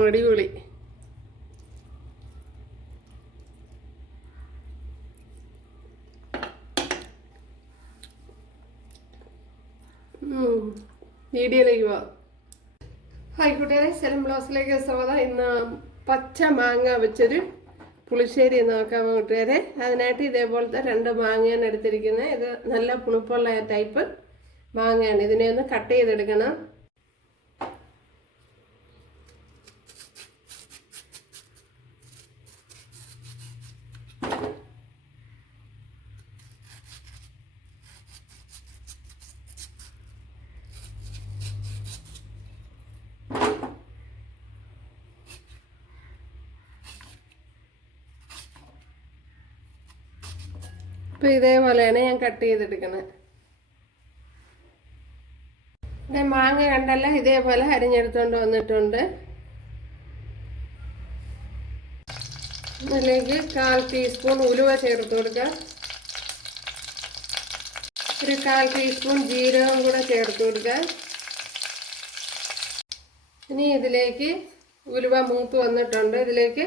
അടിപൊളി. വീഡിയോയിലേക്ക് പോവാം. ഹായ് കൂട്ടുകാരെ, സെലം ബ്ലോസിലേക്ക് സ്വാഗതം. ഇന്ന് പച്ച മാങ്ങ വെച്ചൊരു പുളിശ്ശേരി നോക്കാം കൂട്ടുകാരെ. അതിനായിട്ട് ഇതേപോലത്തെ 2 മാങ്ങയാണ് എടുത്തിരിക്കുന്നത്. ഇത് നല്ല പുളിപ്പുള്ള ടൈപ്പ് മാങ്ങയാണ്. ഇതിനെ ഒന്ന് കട്ട് ചെയ്തെടുക്കണം. അപ്പോൾ ഇതേപോലെയാണ് ഞാൻ കട്ട് ചെയ്തെടുക്കുന്നത്. മാങ്ങ കണ്ടല്ല, ഇതേപോലെ അരിഞ്ഞെടുത്തുകൊണ്ട് വന്നിട്ടുണ്ട്. അതിലേക്ക് 1/4 ടീസ്പൂൺ ഉലുവ ചേർത്ത് കൊടുക്കുക. ഒരു 1/4 ടീസ്പൂൺ ജീരകം കൂടെ ചേർത്ത് കൊടുക്കുക. ഇനി ഇതിലേക്ക് ഉലുവ മൂത്ത് വന്നിട്ടുണ്ട്. ഇതിലേക്ക്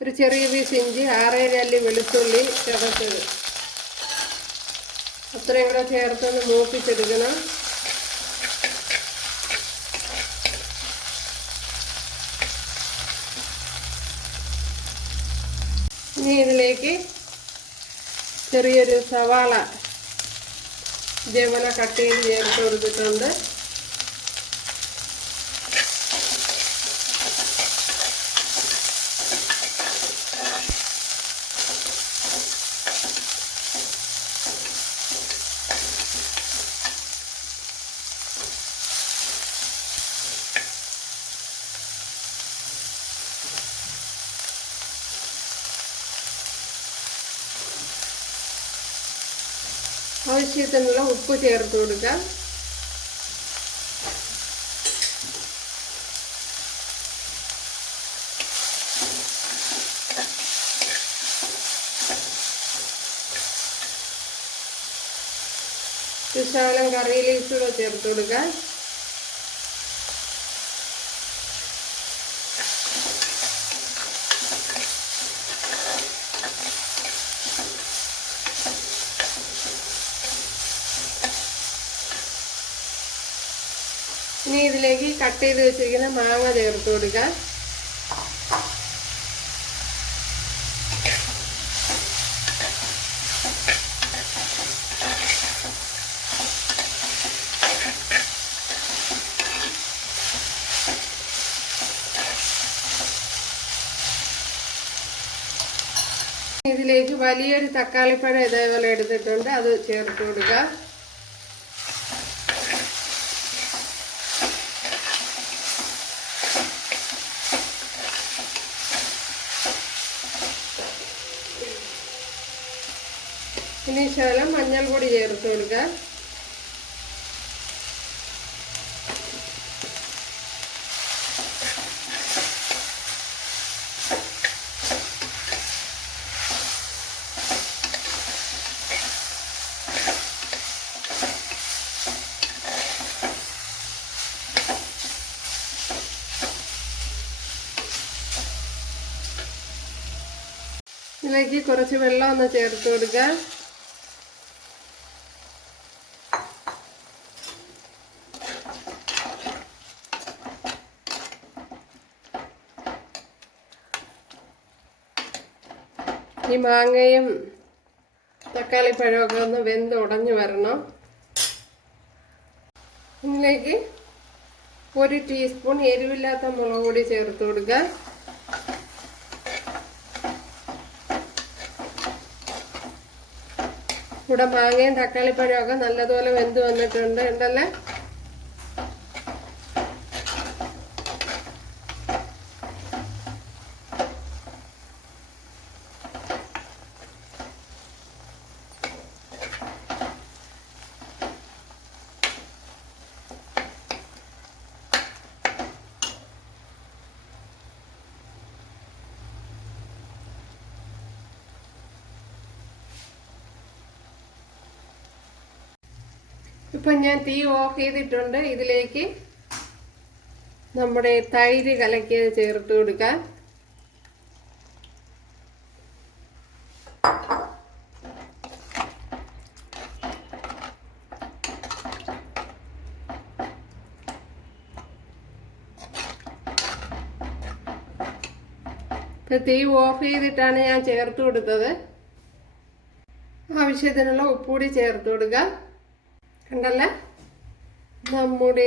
ഒരു ചെറിയ പീസ് ഇഞ്ചി, 6-7 അല്ലി വെളുത്തുള്ളി ചതച്ചത് അത്രയും കൂടെ ചേർത്തൊന്ന് മൂപ്പിച്ചെടുക്കണം. ഇനി ഇതിലേക്ക് ചെറിയൊരു സവാള ഇതേപോലെ കട്ട് ചെയ്ത് ചേർത്ത് കൊടുത്തിട്ടുണ്ട്. ആവശ്യത്തിനുള്ള ഉപ്പ് ചേർത്ത് കൊടുക്കുക. ശകലം കറി ലീവ്സ് കൂടെ ചേർത്ത് കൊടുക്കുക. ഇനി ഇതിലേക്ക് കട്ട് ചെയ്ത് വെച്ചിരിക്കുന്ന മാങ്ങ ചേർത്ത് കൊടുക്കുക. ഇതിലേക്ക് വലിയൊരു തക്കാളിപ്പഴം ഇതേപോലെ എടുത്തിട്ടുണ്ട്, അത് ചേർത്ത് കൊടുക്കുക. ഇനി ശകലം മഞ്ഞൾപ്പൊടി ചേർത്ത് കൊടുക്കുക. ഇതിലേക്ക് കുറച്ച് വെള്ളം ഒന്ന് ചേർത്ത് കൊടുക്കുക. ഈ മാങ്ങയും തക്കാളിപ്പഴമൊക്കെ ഒന്ന് വെന്ത് ഉടഞ്ഞു വരണം. ഇതിലേക്ക് 1 ടീസ്പൂൺ എരിവില്ലാത്ത മുളക് പൊടി ചേർത്ത് കൊടുക്കുക. ഇവിടെ മാങ്ങയും തക്കാളിപ്പഴമൊക്കെ നല്ലതുപോലെ വെന്ത് വന്നിട്ടുണ്ട് ഉണ്ടല്ലേ. ഇപ്പം ഞാൻ തീ ഓഫ് ചെയ്തിട്ടുണ്ട്. ഇതിലേക്ക് നമ്മുടെ തൈര് കലക്കിയത് ചേർത്ത് കൊടുക്കാം. തീ ഓഫ് ചെയ്തിട്ടാണ് ഞാൻ ചേർത്ത് കൊടുത്തത്. ആവശ്യത്തിനുള്ള ഉപ്പുകൂടി ചേർത്ത് കൊടുക്കുക. കണ്ടല്ലേ, നമ്മുടെ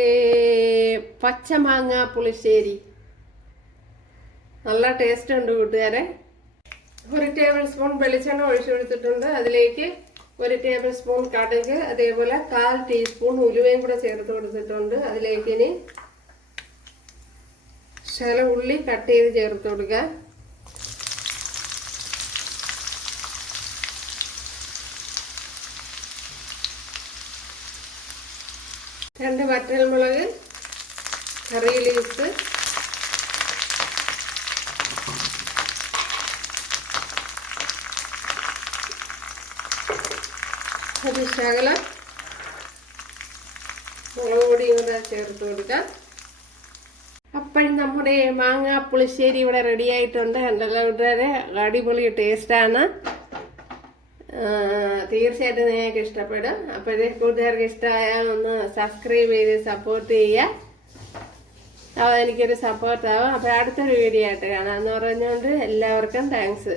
പച്ചമാങ്ങ പുളിശ്ശേരി നല്ല ടേസ്റ്റ് ഉണ്ട് കൂട്ടുകാരെ. 1 ടേബിൾ സ്പൂൺ വെളിച്ചെണ്ണ ഒഴിച്ചു കൊടുത്തിട്ടുണ്ട്. അതിലേക്ക് 1 ടേബിൾ സ്പൂൺ കടുക്, അതേപോലെ 1/4 ടീസ്പൂൺ ഉലുവയും കൂടെ ചേർത്ത് കൊടുത്തിട്ടുണ്ട്. അതിലേക്ക് ഇനി ശകലം ഉള്ളി കട്ട് ചെയ്ത് ചേർത്ത് കൊടുക്കുക. 2 വറ്റൽമുളക്, കറി ലീവ്സ്, ഒരു ശകലം മുളക് പൊടിയും കൂടെ ചേർത്ത് കൊടുക്കാം. അപ്പോഴും നമ്മുടെ മാങ്ങ പുളിശ്ശേരി ഇവിടെ റെഡി ആയിട്ടുണ്ട്. കണ്ടല്ലോ കൂട്ടുകാരെ, അടിപൊളി ടേസ്റ്റാണ്. തീർച്ചയായിട്ടും നിങ്ങൾക്ക് ഇഷ്ടപ്പെടും. അപ്പോഴേ കൂട്ടുകാർക്ക് ഇഷ്ടമായാൽ ഒന്ന് സബ്സ്ക്രൈബ് ചെയ്ത് സപ്പോർട്ട് ചെയ്യുക. അതെനിക്കൊരു സപ്പോർട്ടാവും. അപ്പോൾ അടുത്തൊരു വീഡിയോ ആയിട്ട് കാണാമെന്ന് പറഞ്ഞുകൊണ്ട് എല്ലാവർക്കും താങ്ക്സ്.